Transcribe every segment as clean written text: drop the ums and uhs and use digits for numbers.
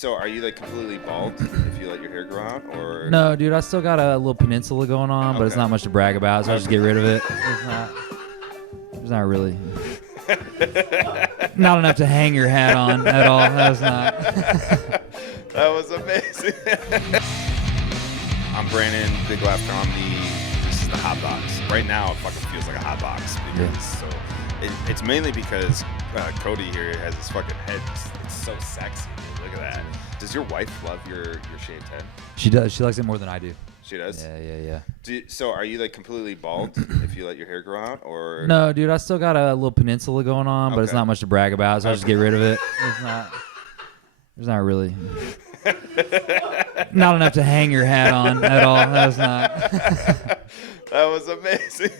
So are you like completely bald if you let your hair grow out, or? No, dude, I still got a little Peninsula going on, but it's Okay. not much to brag about, so I just get rid of it. It's not really. Not enough to hang your hat on at all. That's not. That was amazing. I'm Brandon, Big Laugh Comedy. This is the Hot Box. Right now, it fucking feels like a hot box because it's mainly because Cody here has his fucking head. It's so sexy. Dude. Look at that. Does your wife love your shaved head? She does. She likes it more than I do. She does? Yeah. So are you like completely bald if you let your hair grow out, or? No, dude, I still got a little Peninsula going on, but it's not much to brag about, so I just get rid of it. There's not really. Not enough to hang your hat on at all. That's not. That was amazing.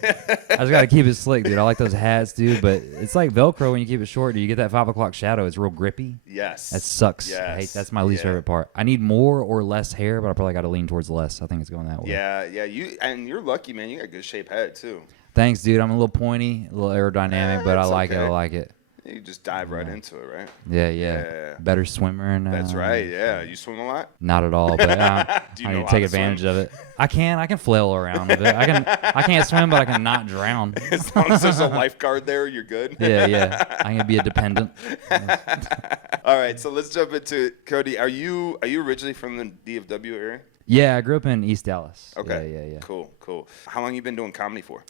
I just got to keep it slick, dude. I like those hats, dude, but it's like Velcro when you keep it short. Do you get that 5 o'clock shadow? It's real grippy. Yes. That sucks. Yes. I hate, that's my least favorite part. I need more or less hair, but I probably got to lean towards less. I think it's going that way. Yeah. You're lucky, man. You got a good shaped head too. Thanks, dude. I'm a little pointy, a little aerodynamic, but I like it. I like it. You just dive right into it, right? Yeah. Better swimmer. That's right. Yeah. You swim a lot? Not at all, but I need to take advantage of it. I can flail around a bit. I can't swim, but I can not drown. As long as there's a lifeguard there, you're good. Yeah. I can be a dependent. All right, so let's jump into it. Cody, are you originally from the DFW area? Yeah, I grew up in East Dallas. Okay. Yeah. Cool. How long you been doing comedy for?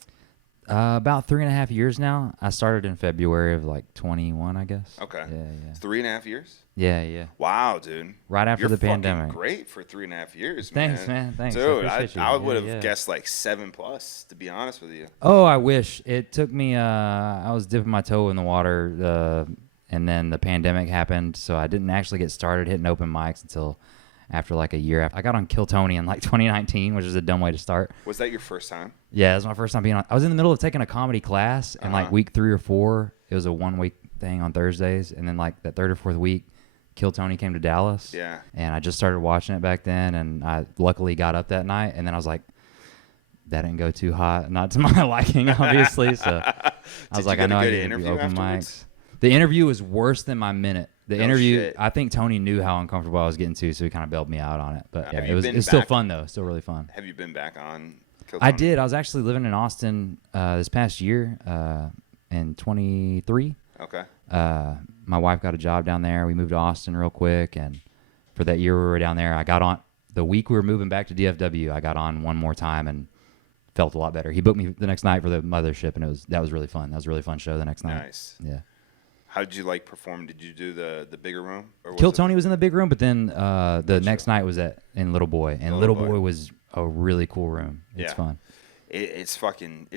About 3.5 years now. I started in February of like 21, I guess. Okay. Yeah. 3.5 years? Yeah. Wow, dude. Right after the pandemic. You're great for 3.5 years, Thanks, man. Thanks. Dude, I I would have guessed like 7+, to be honest with you. Oh, I wish. It took me, I was dipping my toe in the water, and then the pandemic happened, so I didn't actually get started hitting open mics until after like a year. I got on Kill Tony in like 2019, which is a dumb way to start. Was that your first time? Yeah, it was my first time being on. I was in the middle of taking a comedy class, and like week 3 or 4, it was a 1-week thing on Thursdays, and then like that 3rd or 4th week, Kill Tony came to Dallas. Yeah. And I just started watching it back then, and I luckily got up that night, and then I was like, that didn't go too hot, not to my liking, obviously. So I was like, I know I need to do open mics. The interview was worse than my minute. The interview, shit. I think Tony knew how uncomfortable I was getting to, so he kind of bailed me out on it. But yeah, it was still fun though, still really fun. Have you been back on Kill Tony? I did. I was actually living in Austin this past year in 23. Okay. My wife got a job down there. We moved to Austin real quick, and for that year we were down there, I got on the week we were moving back to DFW. I got on one more time and felt a lot better. He booked me the next night for the mothership, and that was really fun. That was a really fun show the next night. Nice. Yeah. How did you perform? Did you do the bigger room? Or Kill Tony was in the big room, but then the next night was in Little Boy, and Little Boy was a really cool room. It's fun. It's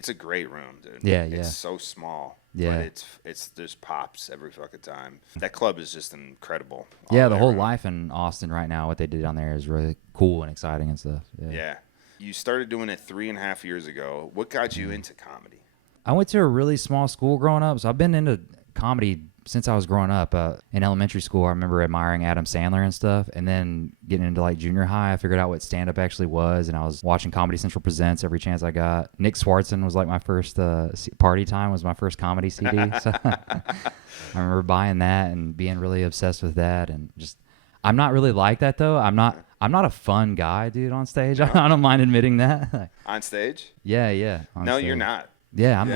a great room, dude. Yeah. It's so small. Yeah. But it's there's pops every fucking time. That club is just incredible. Yeah, the whole life in Austin right now, what they did down there is really cool and exciting and stuff. Yeah. You started doing it 3.5 years ago. What got you into comedy? I went to a really small school growing up, so I've been into comedy since I was growing up. In elementary school, I remember admiring Adam Sandler and stuff, and then getting into like junior high, I figured out what stand-up actually was, and I was watching Comedy Central Presents every chance I got. Nick Swartzen was like my first Party Time was my first comedy CD. So I remember buying that and being really obsessed with that, and just I'm not really like that though. I'm not a fun guy, dude, on stage. No. I don't mind admitting that. On stage? Yeah. No, stage. You're not. Yeah, I'm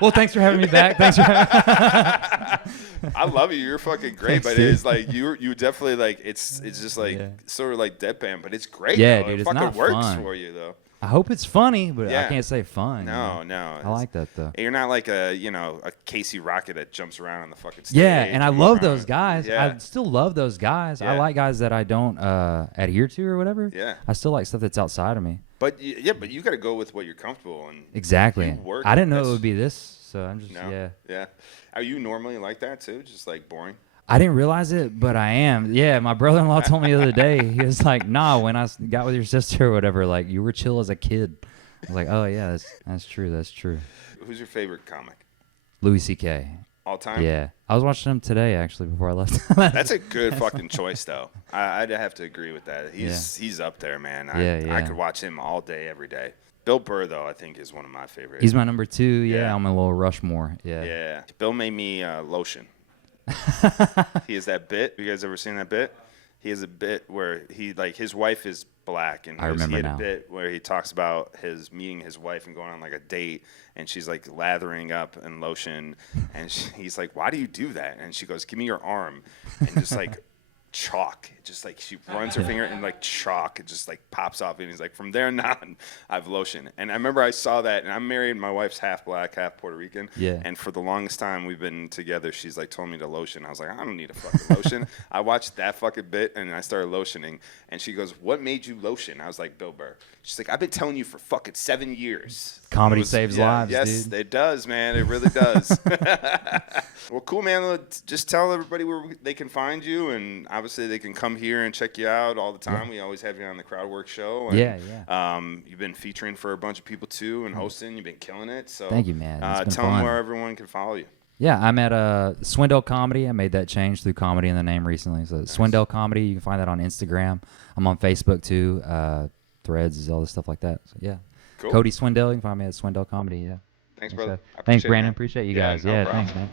well, thanks for having me back. I love you. You're fucking great, Thanks, but dude. It's like you definitely like it's just like sort of like deadpan, but it's great. Yeah, though. dude, it it's fucking not works fun. for you though. I hope it's funny, but I can't say fun. No. I like that though. You're not like a Casey Rocket that jumps around on the fucking stage. Yeah, and I love those guys. Yeah. I still love those guys. Yeah. I like guys that I don't adhere to or whatever. Yeah. I still like stuff that's outside of me. But you got to go with what you're comfortable in. Exactly. I didn't know it would be this, so I'm just Yeah. Are you normally like that too? Just like boring? I didn't realize it, but I am. Yeah, my brother-in-law told me the other day. He was like, "Nah, when I got with your sister or whatever, like you were chill as a kid." I was like, "Oh yeah, that's true. That's true." Who's your favorite comic? Louis C.K. All time? Yeah, I was watching him today actually before I left. That's a good fucking choice though. I'd have to agree with that. He's up there, man. I could watch him all day, every day. Bill Burr though, I think is one of my favorites. He's my number 2. Yeah, I'm a little Rushmore. Yeah. Yeah. Bill made me lotion. He has that bit. You guys ever seen that bit? He has a bit where he like his wife is black, and I remember he had now. a bit where he talks about his meeting his wife and going on like a date, and she's like lathering up in lotion, and he's like, "Why do you do that?" And she goes, "Give me your arm," and just like chalk, just like she runs her finger and like chalk, it just like pops off, and he's like, "From there on, I've lotion." And I remember I saw that, and I'm married. My wife's half black, half Puerto Rican. Yeah. And for the longest time we've been together, she's like told me to lotion. I was like, I don't need a fucking lotion. I watched that fucking bit, and I started lotioning. And she goes, "What made you lotion?" I was like, "Bill Burr." She's like, "I've been telling you for fucking 7 years." Comedy saves lives, yes, dude. it does, man. It really does. Well, cool, man. Just tell everybody where they can find you, and obviously they can come here and check you out all the time. We always have you on the Crowdwork show. And, Yeah. You've been featuring for a bunch of people too, and hosting. You've been killing it. So Thank you, man. It's been tell fun. them where everyone can follow you. Yeah, I'm at Swindell Comedy. I made that change through comedy in the name recently. So Swindell Comedy, you can find that on Instagram. I'm on Facebook too, Threads, all this stuff like that. So yeah, Cool. Cody Swindell. You can find me at Swindell Comedy. Yeah. Thanks, brother. Thanks, Appreciate it, Brandon. man. Appreciate you Yeah, guys. no Yeah, problem. thanks, man.